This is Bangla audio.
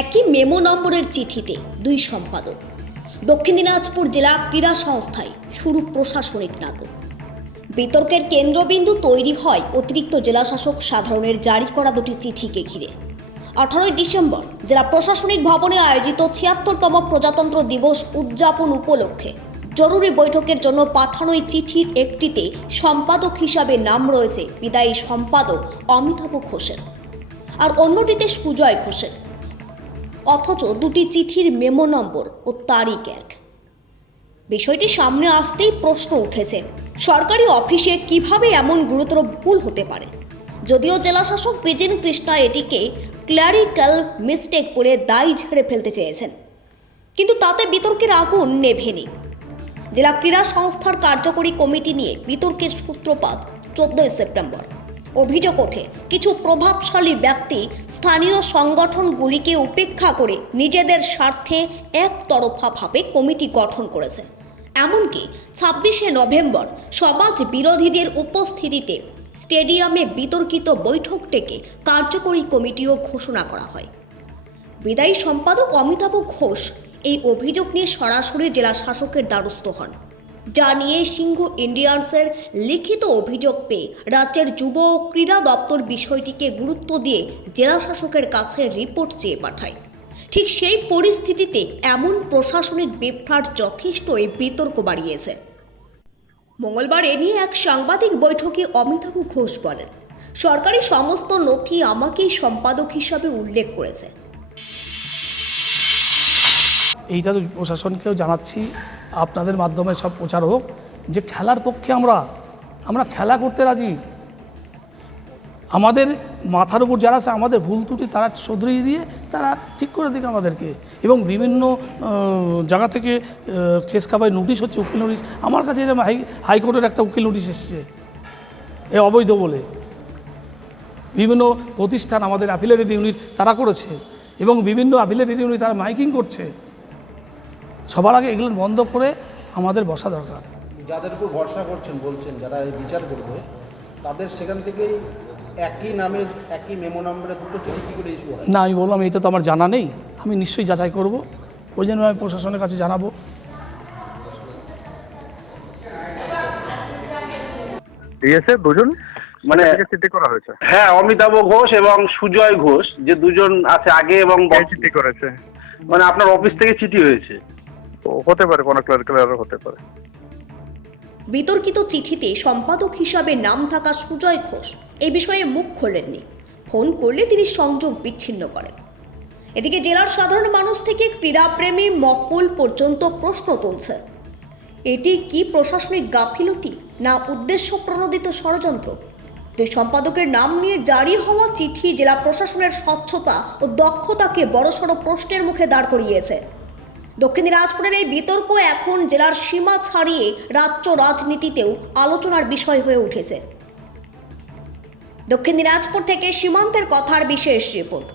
একই মেমো নম্বরের চিঠিতে দুই সম্পাদক। দক্ষিণ দিনাজপুর জেলা ক্রীড়া সংস্থায় শুরু প্রশাসনিক নাটক। বিতর্কের কেন্দ্রবিন্দু তৈরি হয় অতিরিক্ত জেলাশাসক সাধারণের জারি করা দুটি চিঠিকে ঘিরে। 18 ডিসেম্বর জেলা প্রশাসনিক ভবনে আয়োজিত 76তম প্রজাতন্ত্র দিবস উদযাপন উপলক্ষে জরুরি বৈঠকের জন্য পাঠানো এই চিঠির একটিতে সম্পাদক হিসাবে নাম রয়েছে বিদায়ী সম্পাদক অমিতাভ ঘোষের, আর অন্যটিতে সুজয় ঘোষের। অথচ দুটি চিঠির মেমো নম্বর ও তারিখ এক। বিষয়টি সামনে আসতেই প্রশ্ন উঠেছে, সরকারি অফিসে কিভাবে এমন গুরুতর ভুল হতে পারে। যদিও জেলাশাসক বিজেন কৃষ্ণা এটিকে ক্লারিক্যাল মিস্টেক বলে দায় ঝেড়ে ফেলতে চেয়েছেন, কিন্তু তাতে বিতর্কের আগুন নেভেনি। জেলা ক্রীড়া সংস্থার কার্যকরী কমিটি নিয়ে বিতর্কের সূত্রপাত 14 সেপ্টেম্বর। অভিযোগ ওঠে কিছু প্রভাবশালী ব্যক্তি স্থানীয় সংগঠনগুলিকে উপেক্ষা করে নিজেদের স্বার্থে একতরফাভাবে কমিটি গঠন করেছেন। এমনকি 26 নভেম্বর সমাজ বিরোধীদের উপস্থিতিতে স্টেডিয়ামে বিতর্কিত বৈঠক ডেকে কার্যকরী কমিটিও ঘোষণা করা হয়। বিদায়ী সম্পাদক অমিতাভ ঘোষ এই অভিযোগ নিয়ে সরাসরি জেলা শাসকের দ্বারস্থ হন, যা নিয়ে সিংহ ইন্ডিয়ান্সের লিখিত অভিযোগ পেয়ে রাজ্যের যুব ও ক্রীড়া দপ্তর বিষয়টিকে গুরুত্ব দিয়ে জেলা শাসকের কাছে রিপোর্ট চেয়ে পাঠায়। ঠিক সেই পরিস্থিতিতে এমন প্রশাসনিক বিভ্রাট যথেষ্টই বিতর্ক বাড়িয়েছে। মঙ্গলবার এ নিয়ে এক সাংবাদিক বৈঠকে অমিতাভ ঘোষ বলেন, সরকারি সমস্ত নথি আমাকেই সম্পাদক হিসাবে উল্লেখ করেছে। এইটা তো প্রশাসনকেও জানাচ্ছি, আপনাদের মাধ্যমে সব প্রচার হোক যে খেলার পক্ষে আমরা খেলা করতে রাজি। আমাদের মাথার উপর যারা আছে আমাদের ভুল ত্রুটি তারা শুধরিয়ে দিয়ে তারা ঠিক করে দিক আমাদেরকে। এবং বিভিন্ন জায়গা থেকে কেস কাবাই নোটিশ হচ্ছে, উকিল নোটিশ। আমার কাছে হাইকোর্টের একটা উকিল নোটিশ এসছে এ অবৈধ বলে। বিভিন্ন প্রতিষ্ঠান আমাদের অ্যাফিলিয়েটেড ইউনিট তারা করেছে, এবং বিভিন্ন অ্যাফিলিয়েটেড ইউনিট তারা মাইকিং করছে। সবার আগে এগুলো বন্ধ করে আমাদের বসা দরকার। যাদের উপর ভরসা করছেন বলছেন যারা এই বিচার করবে, তাদের সেখান থেকেই একই নামের একই মেমো নম্বরে দুটো চিঠি করে ইস্যু হয় না, আমি বললাম এটা তো আমার জানা নেই, আমি নিশ্চয়ই যাচাই করব, ওই জন্য আমি প্রশাসনের কাছে জানাবো। দুজন মানে চিঠি করা হয়েছে। হ্যাঁ, অমিতাভ ঘোষ এবং সুজয় ঘোষ যে দুজন আছে আগে এবং চিঠি করেছে, মানে আপনার অফিস থেকে চিঠি হয়েছে। হতে পারে কোনো ক্লারিক্যাল এরর হতে পারে। বিতর্কিত চিঠিতে সম্পাদক হিসাবে নাম থাকা সুজয় ঘোষ এই বিষয়ে মুখ খোলেননি। ফোন করলে তিনি সংযোগ বিচ্ছিন্ন করেন। এদিকে জেলার সাধারণ মানুষ থেকে ক্রীড়াপ্রেমী মহল পর্যন্ত প্রশ্ন তুলছে, এটি কি প্রশাসনিক গাফিলতি না উদ্দেশ্য প্রণোদিত ষড়যন্ত্র? দুই সম্পাদকের নাম নিয়ে জারি হওয়া চিঠি জেলা প্রশাসনের স্বচ্ছতা ও দক্ষতাকে বড়সড় প্রশ্নের মুখে দাঁড় করিয়েছে। দক্ষিণ দিনাজপুরের এই বিতর্ক এখন জেলার সীমা ছাড়িয়ে রাজ্য রাজনীতিতেও আলোচনার বিষয় হয়ে উঠেছে। দক্ষিণ দিনাজপুর থেকে সীমান্তের কথার বিশেষ রিপোর্ট।